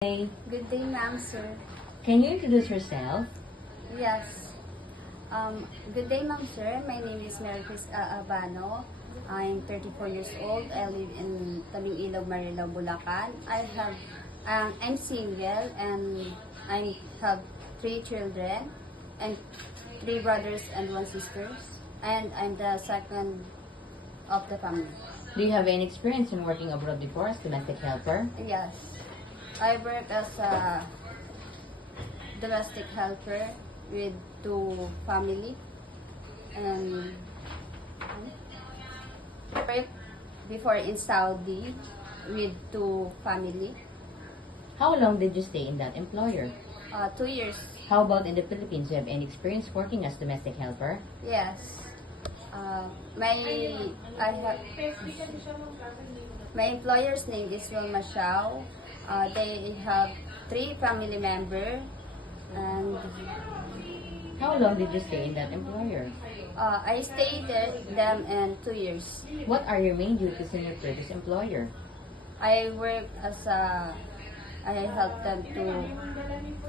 Hey, Good day, ma'am, sir. can you introduce yourself? Yes. Good day, ma'am, sir. My name is Mary Chris Abano. I'm 34 years old. I live in Tabing Ilog, Marilao, Bulacan. I'm single and I have 3 children and 3 brothers and 1 sister. And I'm the second of the family. Do you have any experience in working abroad before as domestic helper? Yes. I work as a domestic helper with 2 family and work before in Saudi with 2 family. How long did you stay in that employer? 2 years. How about in the Philippines? Do you have any experience working as domestic helper? Yes. My I have my employer's name is Wilma Shao. They have 3 family members and How long did you stay in that employer? I stayed them in 2 years. What are your main duties in your previous employer? I help them to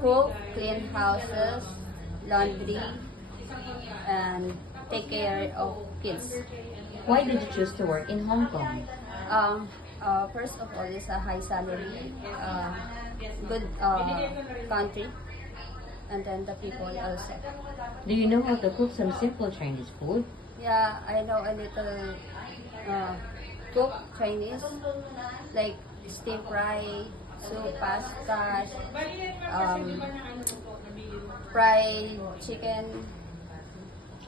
cook, clean houses, laundry, and take care of kids. Why did you choose to work in Hong Kong? First of all, it's a high salary, good country, and then the people also. Do you know how to cook some simple Chinese food? Yeah, I know a little cook Chinese, like stir fry, soup, pasta, fried chicken.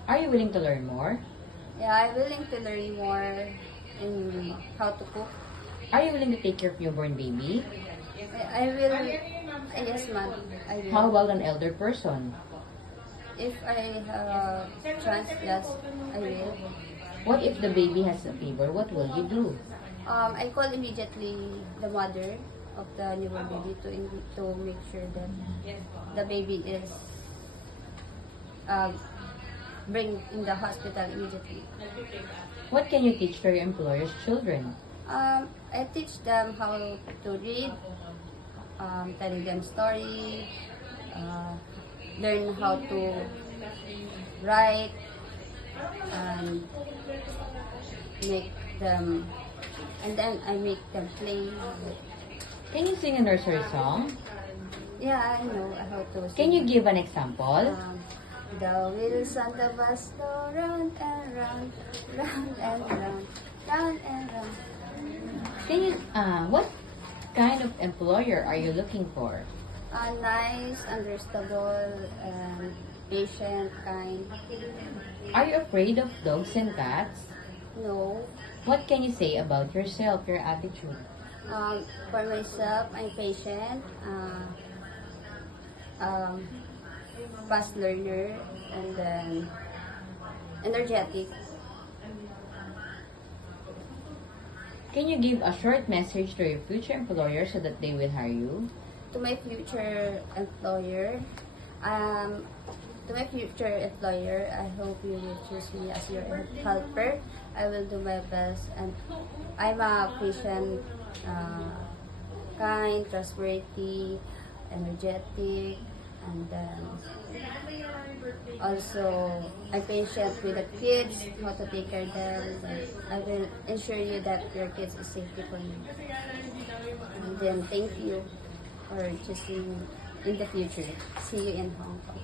Are you willing to learn more? Yeah, I'm willing to learn more in how to cook. Are you willing to take care of newborn baby? I will, yes, ma'am. I will. How about an elder person? If I have a chance, yes, I will. What if the baby has a fever? What will you do? I call immediately the mother of the newborn baby to make sure that the baby is bring in the hospital immediately. What can you teach to your employer's children? I teach them how to read, telling them story, learn how to write, and make them, and then I make them play. Can you sing a nursery song? Yeah, I know how to sing. Can you give an example? The wheels on the bus go round and round, round and round, round and round. Can you, what kind of employer are you looking for? Nice, understandable, and patient, kind. Are you afraid of dogs and cats? No. What can you say about yourself, your attitude? For myself, I'm patient, fast learner, and then energetic. Can you give a short message to your future employer so that they will hire you? To my future employer, I hope you will choose me as your helper. I will do my best, and I'm a patient, kind, trustworthy, energetic, and then also I'm patient with the kids, how to take care of them. I will ensure you that your kids is safety for you. And then thank you for choosing me in the future. See you in Hong Kong.